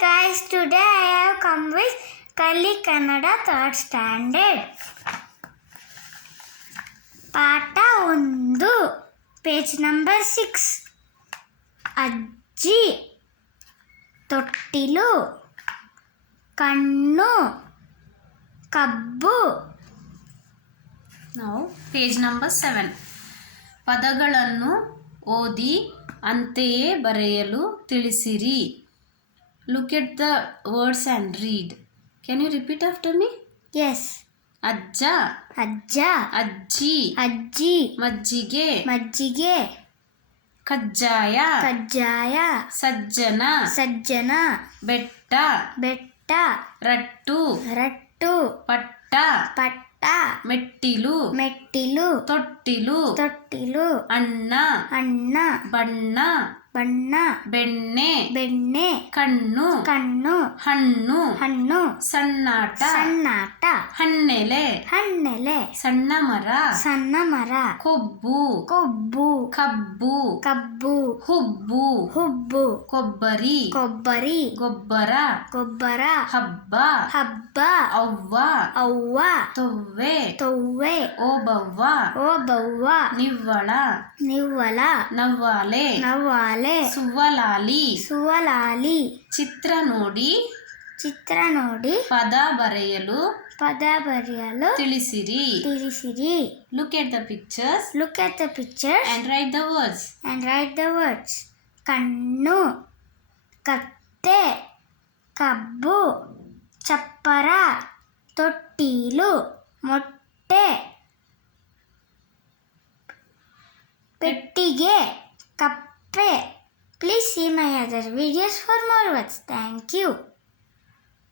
guys, today I have come with Kali Kannada 3rd standard. ಪಾಠ 1 page number 6. ಅಜ್ಜಿ, ತೊಟ್ಟಿಲು, ಕಣ್ಣು, ಕಬ್ಬು. ನಾವು ಪೇಜ್ ನಂಬರ್ 7. ಪದಗಳನ್ನು ಓದಿ ಅಂತೆಯೇ ಬರೆಯಲು ತಿಳಿಸಿರಿ. Look at the words and read. Can you repeat after me? Yes. ಅಜ್ಜ, ಅಜ್ಜ, ಅಜ್ಜಿ, ಅಜ್ಜಿ, ಮಜ್ಜಿಗೆ, ಮಜ್ಜಿಗೆ, ಕಜ್ಜಾಯ, ಕಜ್ಜಾಯ, ಸಜ್ಜನ, ಸಜ್ಜನ, ಬೆಟ್ಟ, ಬೆಟ್ಟ, ರಟ್ಟು, ರಟ್ಟು, ಪಟ್ಟ, ಪಟ್ಟ, ಮೆಟ್ಟಿಲು, ಮೆಟ್ಟಿಲು, ತೊಟ್ಟಿಲು, ತೊಟ್ಟಿಲು, ಅಣ್ಣ, ಅಣ್ಣ, ಬಣ್ಣ, ಬಣ್ಣ, ಬೆಣ್ಣೆ, ಬೆಣ್ಣೆ, ಕಣ್ಣು, ಕಣ್ಣು, ಹಣ್ಣು, ಹಣ್ಣು, ಸಣ್ಣಾಟ, ಸಣ್ಣಾಟ, ಹಣ್ಣೆಲೆ, ಹಣ್ಣೆಲೆ, ಸಣ್ಣ ಮರ, ಸಣ್ಣ ಮರ, ಕೊಬ್ಬು, ಕೊಬ್ಬು, ಕಬ್ಬು, ಕಬ್ಬು, ಹುಬ್ಬು, ಹುಬ್ಬು, ಕೊಬ್ಬರಿ, ಕೊಬ್ಬರಿ, ಗೊಬ್ಬರ, ಗೊಬ್ಬರ, ಹಬ್ಬ, ಹಬ್ಬ, ಅವ್ವ, ಅವ್ವ, ತೊವ್ವೆ, ತೊವ್ವೆ, ಓಬವ್ವ, ಓಬವ್ವ, ನಿವ್ವಳ, ನಿವ್ವಲ, ನವ್ವಾಲೆ, ನವ್ವಾಲೆ, ಸುವ್ವಲಾಲಿ, ಸುವಲಾಲಿ. ಚಿತ್ರ ನೋಡಿ ಚಿತ್ರ ನೋಡಿ ಪದ ಬರೆಯಲು ಪದ ಬರೆಯಲು ತಿಳಿಸಿರಿ. ತಿಳಿಸಿರಿ. Look at the pictures Look at the pictures and write the words. and write the words. ಕಣ್ಣು, ಕತ್ತೆ, ಕಬ್ಬು, ಚಪ್ಪರ, ತೊಟ್ಟಿಲು, ಮೊಟ್ಟೆ, ಪೆಟ್ಟಿಗೆ, ಕಪ್ಪೆ. Please see my other videos for more words. Thank you.